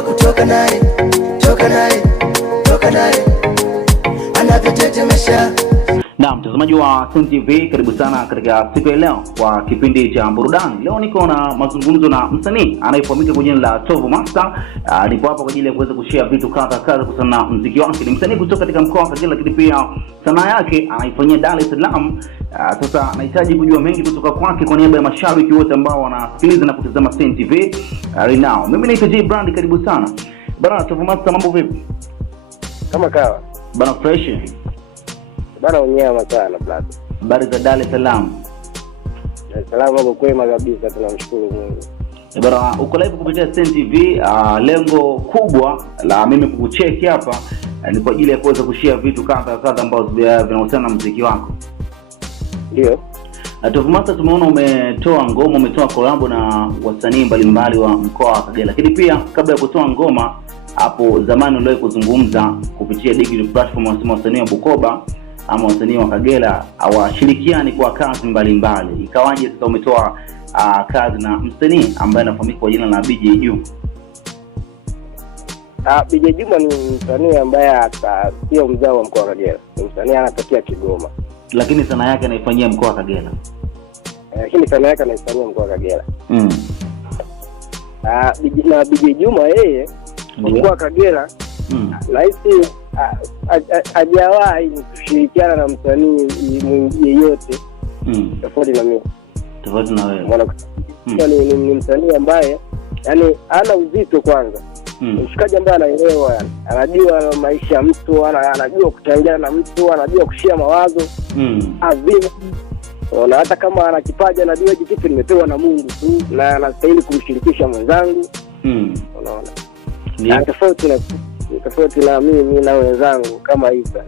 wa kutoka naye, toka naye, toka naye, anavyotetemesha. Na mtazamaji wa Sen TV, karibu sana katika siku ya leo kwa kipindi cha burudani. Leo niko na mazungumzo na msanii anayefahamika kwa jina la Tovu Master. Nipo hapa kwa ajili ya kuweza kushare vitu kadha kuhusiana na muziki wake. Ni msanii kutoka katika mkoa wa Kagera, lakini pia sanaa yake anaifanyia Dar es Salaam. Sasa nahitaji kujua mengi kutoka kwake kwa niaba ya mashabiki wote ambao wanasikiliza na kutazama Sen TV right now. Mimi naitwa J Brand, karibu sana. Bana Tovu Master, mambo vipi? Kama kawa. Bana fresh. Bana unyama sana brother. Habari za Dar es Salaam? Dar es Salaam wako kwema kabisa, tunamshukuru Mungu. Bana uko live kupitia Sen TV. Lengo kubwa la mimi kukucheki hapa ni kwa ajili ya kuweza kushare vitu kadha ambazo vinahusiana na muziki wako. Ndio. Tovu Master, tumeona umetoa ngoma, umetoa collab na wasanii mbalimbali wa mkoa wa Kagera. Lakini pia kabla ya kutoa ngoma hapo zamani uliwahi kuzungumza kupitia digital platform wa wasanii wa Bukoba ama wasanii wa Kagera hawashirikiani kwa kazi mbalimbali. Ikawaje sasa umetoa kazi na msanii ambaye anafahamika kwa jina la BJ Juma? BJ Juma ni msanii ambaye sio mzao wa mkoa wa Kagera. Ni msanii anatokea Kigoma. Lakini sanaa yake anaifanyia mkoa wa Kagera. Lakini sanaa yake anaifanyia mkoa wa Kagera. BJ Juma yeye mkoa wa Kagera. Laisi hajawahi kushirikiana na msanii yeyote tofauti na mimi. Tofauti na wewe. Ni msanii ambaye yani ana uzito kwanza. Mshikaji ambaye anaelewa, yani anajua maisha ya mtu, anajua kutangiana na mtu, anajua kushia mawazo. Na hata kama ana kipaji, anajua hiki kitu nimepewa na Mungu tu na anastahili kumshirikisha mwenzangu. Unaona? Ni tofauti na mimi na wenzangu kama hivyo.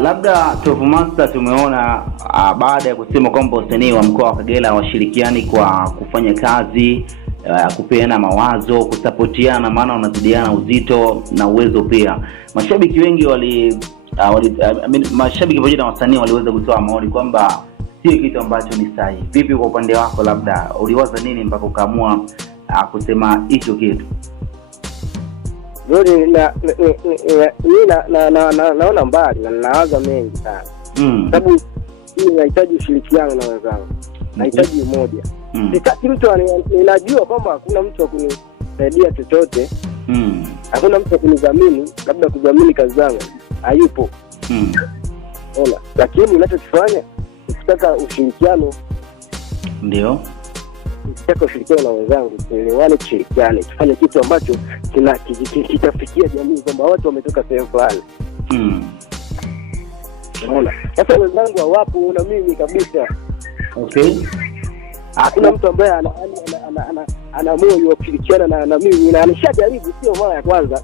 Labda Tovu Master, tumeona baada ya kusema kwamba wasanii wa mkoa wa Kagera washirikiani kwa kufanya kazi, kupeana mawazo, kusapotiana, maana wanazidiana uzito na uwezo pia. Mashabiki wengi mashabiki pamoja na wasanii waliweza kutoa maoni kwamba sio kitu ambacho ni sahihi. Vipi kwa upande wako, labda uliwaza nini mpaka ukaamua kusema hicho kitu? Mimi naona mbali na nawaza mengi sana. Sababu mimi nahitaji ushirikiano na wenzangu. Nahitaji umoja. Sitaki mtu ninajua kwamba hakuna mtu wa kunisaidia chochote. Hakuna mtu wa kunidhamini, labda kudhamini kazi zangu. Hayupo. Ona, lakini ninachofanya nikitaka ushirikiano. Ndio. Nikitaka ushirikiano na wenzangu, tuelewane, tushirikiane, tufanye kitu ambacho kitafikia jamii kwamba watu wametoka sehemu fulani. Unaona? Sasa wenzangu hawapo na mimi kabisa. Okay. Hakuna mtu ambaye ana moyo wa kushirikiana na mimi, na anishajaribu, sio mara ya kwanza.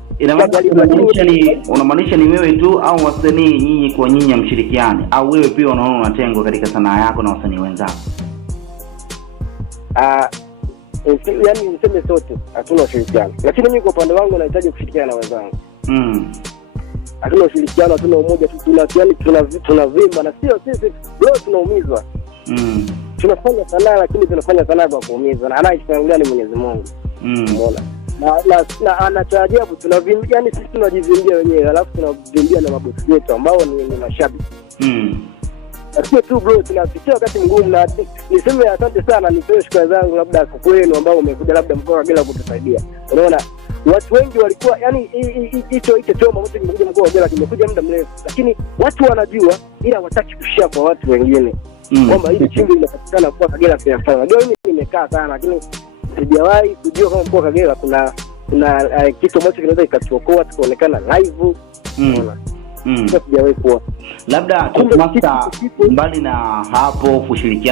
Unamaanisha ni wewe tu au wasanii nyinyi kwa nyinyi mshirikiane, au wewe pia unaona unatengwa katika sanaa yako na wasanii wenzako? Yani niseme sote hatuna ushirikiano, lakini mimi kwa upande wangu nahitaji kushirikiana na wenzangu. Hatuna ushirikiano, hatuna umoja, tunavimba na sio sisi leo tunaumizwa. Tunafanya sanaa, lakini tunafanya sanaa kwa kuumizwa, na anayeshangilia ni Mwenyezi Mungu. Umeona? Na anatarajibu tunavimbia, yani sisi tunajivimbia wenyewe, alafu tunavimbia na mabosi wetu ambao ni mashabiki. Lakini tu bro, tunapitia wakati mgumu, na niseme asante sana, nitoe shukrani zangu labda kwa kwenu ambao umekuja labda mkoa wa Kagera kutusaidia. Unaona? Watu wengi walikuwa yani hicho choma wote kimekuja mkoa wa Kagera, kimekuja muda mrefu, lakini watu wanajua ila wataki kushare kwa watu wengine. Kwamba hili chimbo linapatikana mkoa wa Kagera pia sana. Ndio mimi nimekaa sana, lakini sijawahi kujua kama mkoa wa Kagera kuna kitu ambacho kinaweza kikatuokoa tukaonekana live. Unaona? Sijawahi kuwa. Labda Tovu Master, mbali na hapo kushirikiana